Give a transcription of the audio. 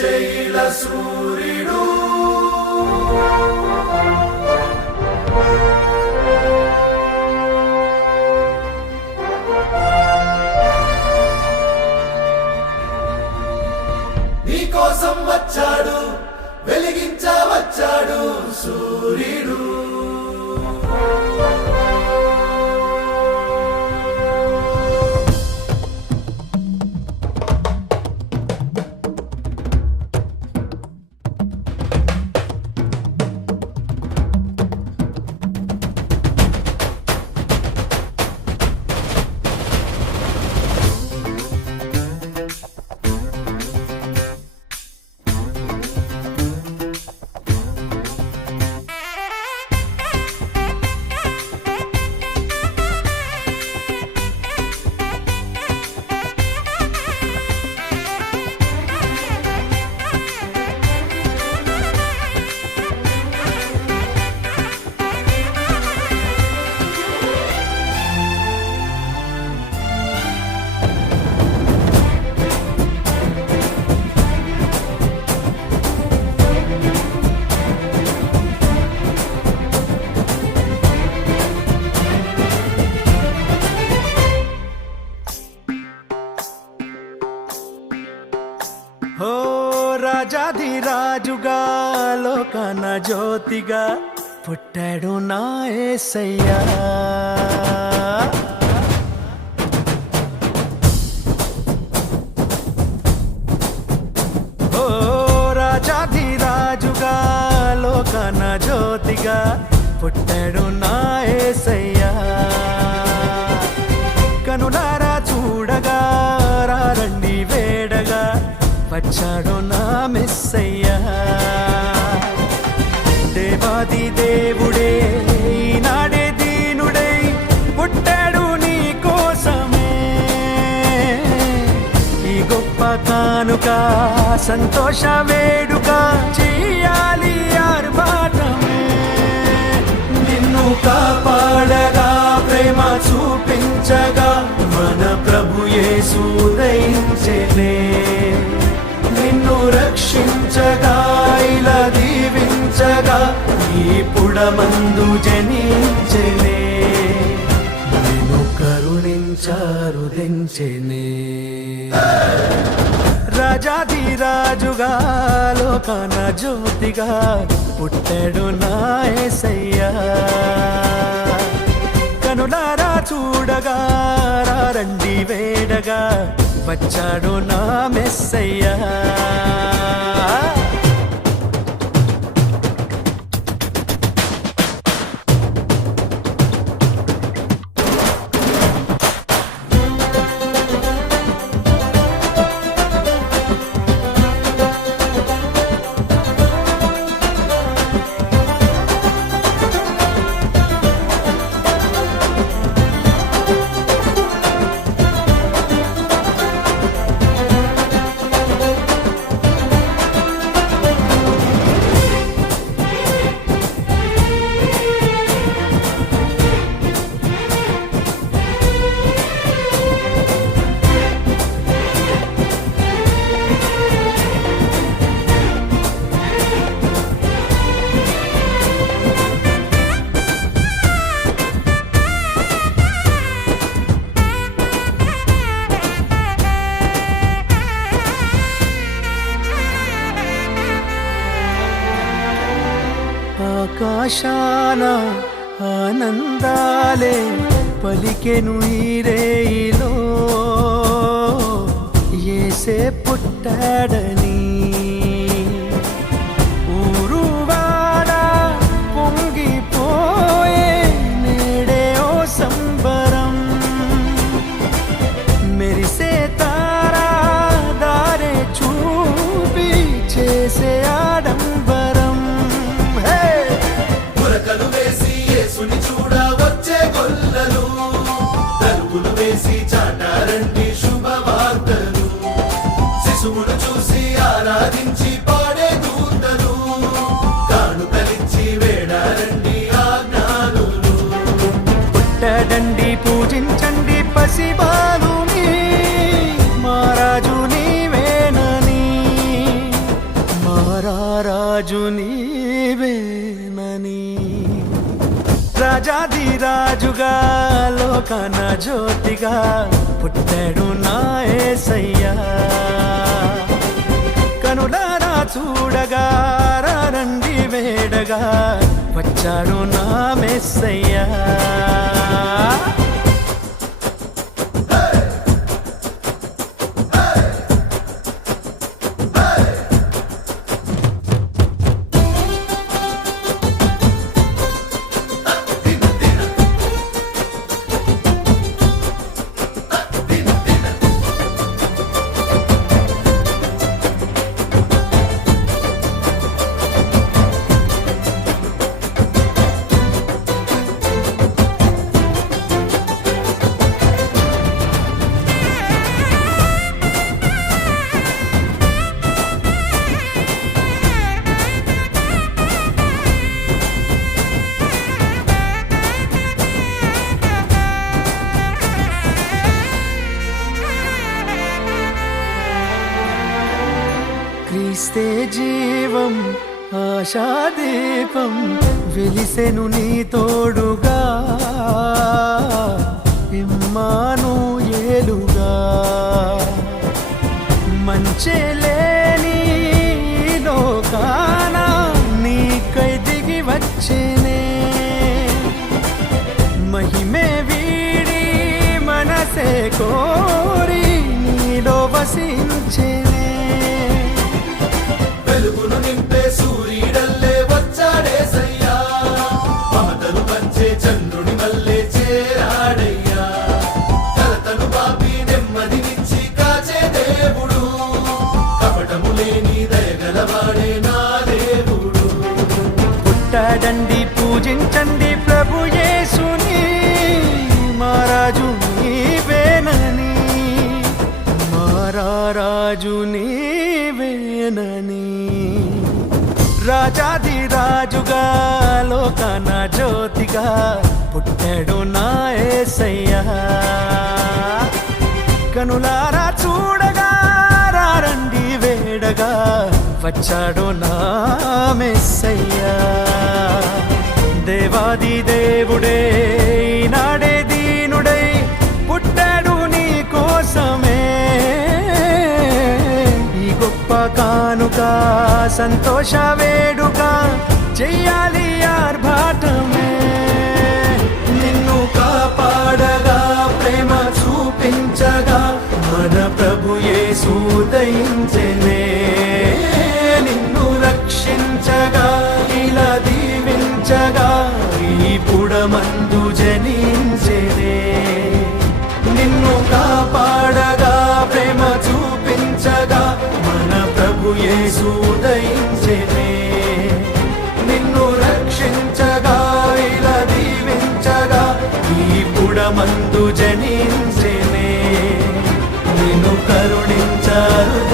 ജയിലസൂരിടൂ హో రాజాధిరాజుగా లోకన జ్యోతిగా పుట్టాడు నా ఏసయ్యా. ఓ రాజాధిరాజుగా లోకన జ్యోతిగా పుట్టాడు వచ్చాడు నా మెస్సయ్యా. దేవాది దేవుడే ఈనాడే దీనుడై పుట్టాడు నీ కోసమే. ఈ గొప్ప కానుక సంతోష వేడుక చెయ్యాలి దీవించగా ఇలా దీవించగా ఈ పుడమందు జనించెనే. నిన్ను కరుణించారు దించెనే. రాజాది రాజుగా లోకాన జ్యోతిగా పుట్టాడు నాయసయ్యా కనులారా చూడగా రండి వేడగా వచ్చాడు నా మెస్సయ్యా. ఆకాశాన ఆనందాలే పలికెను ఈరేయిలో ఏసే పుట్టాడని రాజుగా లోకన జ్యోతిగా పుట్టాడు నా ఏసయ్యా. కనులారా చూడగా రండి వేడగా వచ్చాడు నా మెస్సయ్యా. ఆశాదీపం వెలిసెను నీ తోడుగా. ఇమ్మాను ఏలుగా. మంచి లేని ఈ లోకాన నీకై దిగి వచ్చేనే. మహిమే వీడి మనసే కోరి నీలో వసించే చంద్రుడు మల్లే చేరాడయ్యా. కలతను బాపి నెమ్మదినిచ్చి కాచే దేవుడు. కపటము లేని దయగలవాడే నా దేవుడు. పుట్టాడండి పూజించండి ప్రభు యేసుని. మహారాజు నీవేనని. మారారాజు నీవేనని. రాజాది రాజుగా లోకనా జ్యోతిగా పుట్టాడు నా ఏసయ్యా. కనులారా చూడగా రండి వేడగా వచ్చాడు నా మెస్సయ్యా దేవాది దేవుడే నాడే దీనుడై పుట్టాడు నీ కోసమే. ఈ గొప్ప కానుక సంతోష వేడుక చెయ్యాలి ఆర్భాటమే. yüreğim Yarın